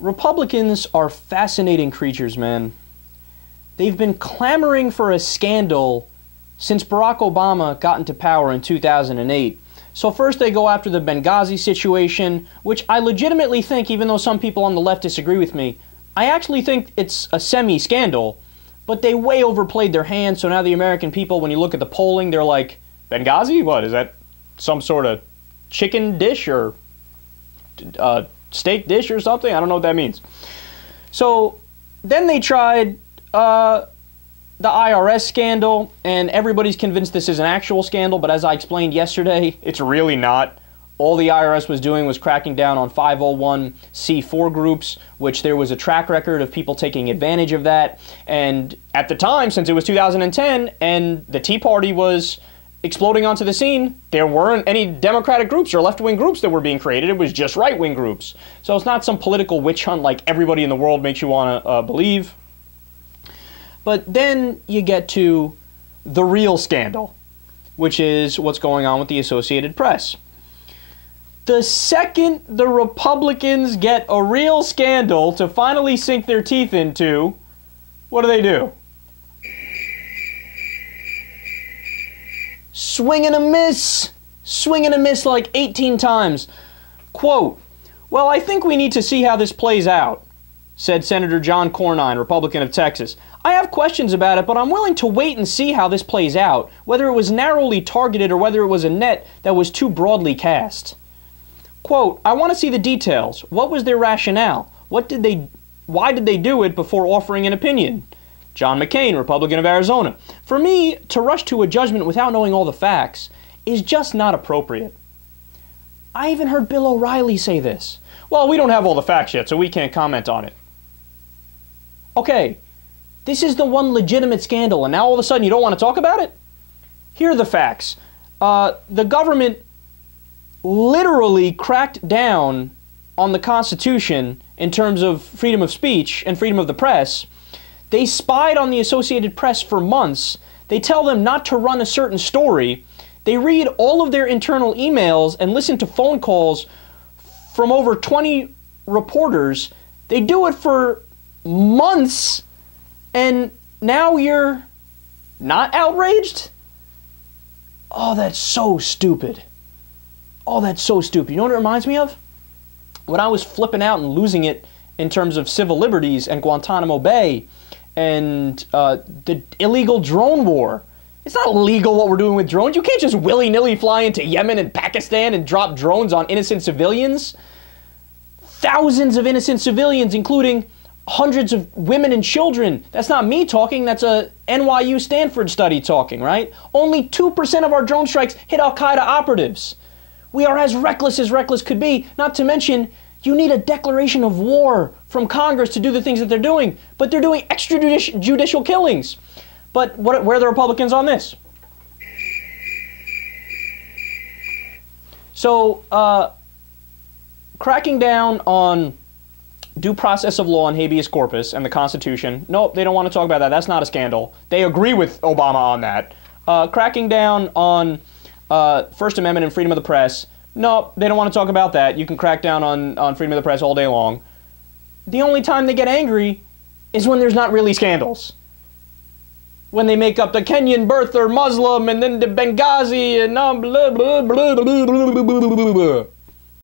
Republicans are fascinating creatures, man. They've been clamoring for a scandal since Barack Obama got into power in 2008. So first they go after the Benghazi situation, which I legitimately think, even though some people on the left disagree with me, I actually think it's a semi-scandal, but they way overplayed their hand. So now the American people, when you look at the polling, they're like, Benghazi? What, is that some sort of chicken dish or steak dish or something? I don't know what that means. So then they tried the IRS scandal, and everybody's convinced this is an actual scandal, but as I explained yesterday, it's really not. All the IRS was doing was cracking down on 501c4 groups, which there was a track record of people taking advantage of that. And at the time, since it was 2010 and the Tea Party was exploding onto the scene, there weren't any Democratic groups or left-wing groups that were being created. It was just right-wing groups. So it's not some political witch hunt like everybody in the world makes you want to believe. But then you get to the real scandal, which is what's going on with the Associated Press. The second the Republicans get a real scandal to finally sink their teeth into, what do? Swing and a miss. Swing and a miss like 18 times. Quote, "Well, I think we need to see how this plays out," said Senator John Cornyn, Republican of Texas. "I have questions about it, but I'm willing to wait and see how this plays out, whether it was narrowly targeted or whether it was a net that was too broadly cast." Quote, "I want to see the details. What was their rationale? Why did they do it before offering an opinion?" John McCain, Republican of Arizona. "For me, to rush to a judgment without knowing all the facts is just not appropriate." I even heard Bill O'Reilly say this. "Well, we don't have all the facts yet, so we can't comment on it." Okay, this is the one legitimate scandal, and now all of a sudden you don't want to talk about it? Here are the facts. The government literally cracked down on the Constitution in terms of freedom of speech and freedom of the press. They spied on the Associated Press for months. They tell them not to run a certain story. They read all of their internal emails and listen to phone calls from over 20 reporters. They do it for months, and now you're not outraged? Oh, that's so stupid. Oh, that's so stupid. You know what it reminds me of? When I was flipping out and losing it in terms of civil liberties and Guantanamo Bay and the illegal drone war. It's not illegal what we're doing with drones. You can't just willy-nilly fly into Yemen and Pakistan and drop drones on innocent civilians. Thousands of innocent civilians, including hundreds of women and children. That's not me talking, that's a NYU Stanford study talking, right? Only 2% of our drone strikes hit Al-Qaeda operatives. We are as reckless could be, not to mention you need a declaration of war from Congress to do the things that they're doing, but they're doing extrajudicial killings. But where are the Republicans on this? So, cracking down on due process of law and habeas corpus and the Constitution. Nope, they don't want to talk about that. That's not a scandal. They agree with Obama on that. Cracking down on First Amendment and freedom of the press. Nope, they don't want to talk about that. You can crack down on freedom of the press all day long. The only time they get angry is when there's not really scandals. When they make up the Kenyan birther Muslim and then the Benghazi and blah, blah, blah, blah, blah, blah, blah, blah.